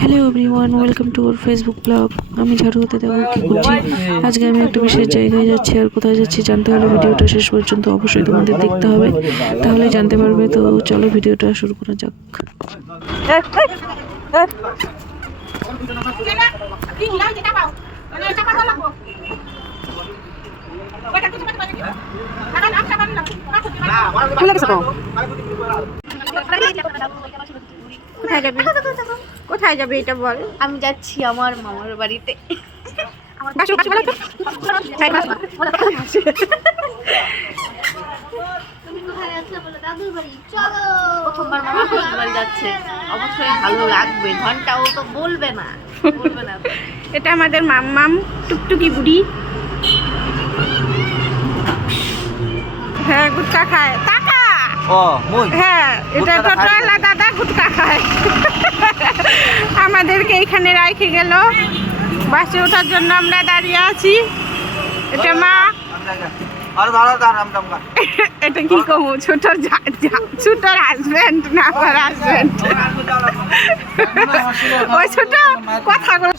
Hello everyone welcome to our Facebook blog আমি ঝাড়ু হতে দেবো, কি করছি? আজকে আমি একটা বিশেষ জায়গায় যাচ্ছি আর কোথায় যাচ্ছি জানতে হলে ভিডিওটা শেষ পর্যন্ত অবশ্যই তোমাদের দেখতে হবে। তাহলে জানতে পারবে, তো চলো ভিডিওটা শুরু করা যাক। কোথায় কোথায় যাবি এটা বল? আমি যাচ্ছি আমার মামার বাড়িতে। তো। প্রথমবার বাড়ি যাচ্ছে। অবশ্যই ভালো লাগবে ঘন্টাও তো বলবে না। বলবে না এটা আমাদের মাম্মাম টুকটুকি বুড়ি। হ্যাঁ গুটকা খায়। মুই হ্যাঁ এটা খায় দাদা গুটকা খায়। আমাদেরকে এখানে রাখে গেল। বাসে ওঠার জন্য আমরা দাঁড়িয়ে আছি। এটা মা। এটা কি কমু? ছোট যা- যা- ছোট হাজবেন্ড না আমার হাজবেন্ড ওই ছোট কথাগুলো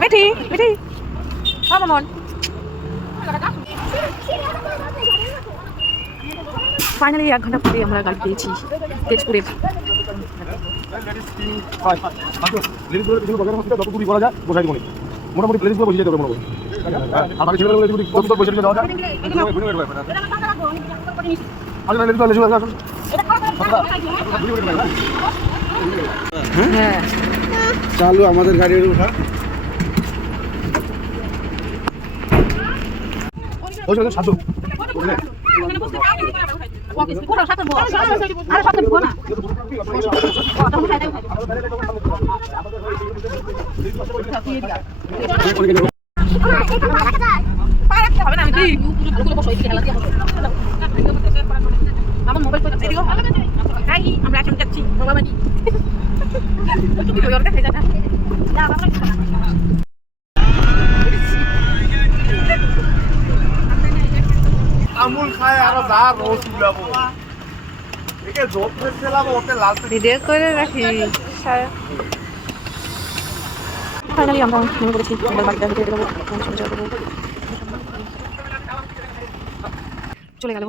বেটি বেটি। মামন ফাইনালি এক ঘণ্টা পরে আমরা গাড়ি পেয়েছি তেজপুরে। মোটামুটি প্লেস বসে যেতে হবে মোটামুটি কত বসে যাওয়া যায় লেডিস লেডিস হ্যাঁ। চালু আমাদের গাড়ির উঠা। ওই যে সাধু। আমরা এখন যাচ্ছি ভগবানি আমুল আর রোজ তুলাবো। ভিডিও করে রাখি। ফাইনালি আমরা নেমে পড়েছি বাড়িতে হেঁটে চলে যাব চলে গেল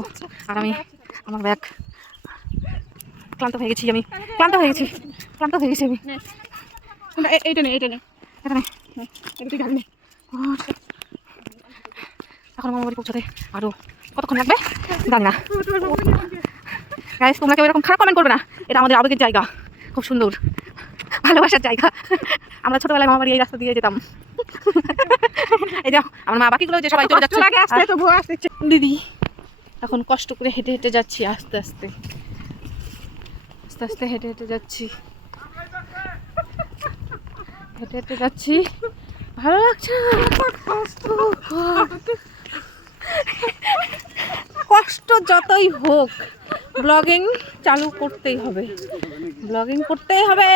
আর আমি আমার ব্যাগ ক্লান্ত হয়ে গেছি আমি। ক্লান্ত হয়ে গেছি। ক্লান্ত হয়ে গেছি আমি। এইটা নেই এইটা নেই এটা নেই এটা তুই গাড়ি নেই এখন আমার বাড়ি পৌঁছাতে আরও কতক্ষণ লাগবে? জানি না। গাইস তোমরা কেউ এরকম খারাপ কমেন্ট করবে না। এটা আমাদের আবেগের জায়গা। খুব সুন্দর। ভালোবাসার জায়গা। আমরা ছোটবেলায় মামা বাড়ি এই রাস্তা দিয়ে যেতাম। এই যাও আমার মা বাকিগুলো যে সবাই চলে যাচ্ছে। দিদি এখন কষ্ট করে হেঁটে হেঁটে যাচ্ছি আস্তে আস্তে। আস্তে আস্তে হেঁটে হেঁটে যাচ্ছি। হেঁটে হেঁটে যাচ্ছি। ভালো লাগছে কষ্ট যতই হোক ব্লগিং চালু করতেই হবে। ব্লগিং করতেই হবে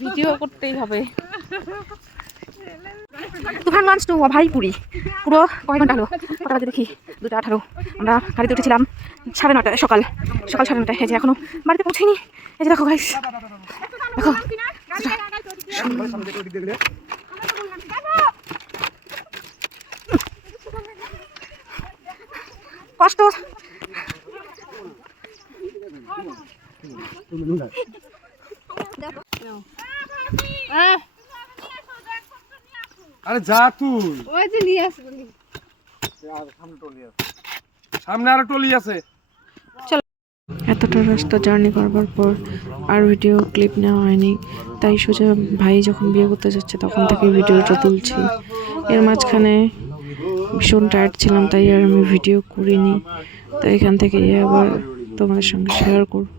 ভিডিও করতেই হবে। তুফানগঞ্জ টু অভাইপুরি। পুরো কয় ঘণ্টা হলো। কটা বাজে দেখি? দুটো আঠারো। আমরা গাড়িতে উঠেছিলাম সাড়ে নটায় সকাল। সকাল সাড়ে নটায় এই যে এখনও বাড়িতে পৌঁছেনি এই যে দেখো গাইস দেখো। আরে যা তুই। ওই যে নিয়ে সামনে আরও টলি আছে। এতটা রাস্তা জার্নি করবার পর আর ভিডিও ক্লিপ নেওয়া হয়নি। তাই সোজা ভাই যখন বিয়ে করতে যাচ্ছে তখন থেকে ভিডিওটা তুলছি। এর মাঝখানে ভীষণ টায়ার্ড ছিলাম, তাই আর আমি ভিডিও করিনি। তো এখান থেকে আবার তোমাদের সঙ্গে শেয়ার করব।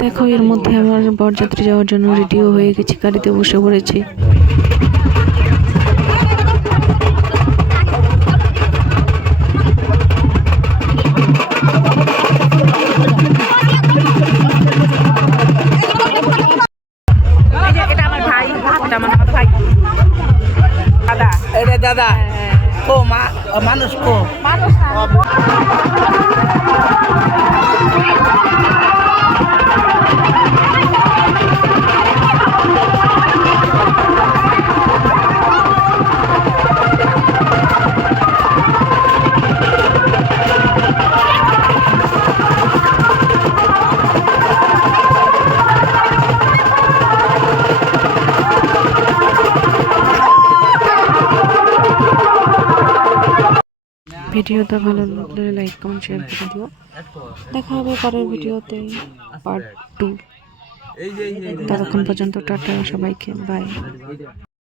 দেখো, এর মধ্যে আমার বরযাত্রী যাওয়ার জন্য রেডিও হয়ে গেছি, গাড়িতে বসে পড়েছি। দাদা। কো মা মানুষ কো। মানুষ ভিডিওটা ভালো লাগলে লাইক কমেন্ট শেয়ার করে দিও। দেখা হবে পরের ভিডিওতে পার্ট টু ততক্ষণ পর্যন্ত টাটা সবাইকে বাই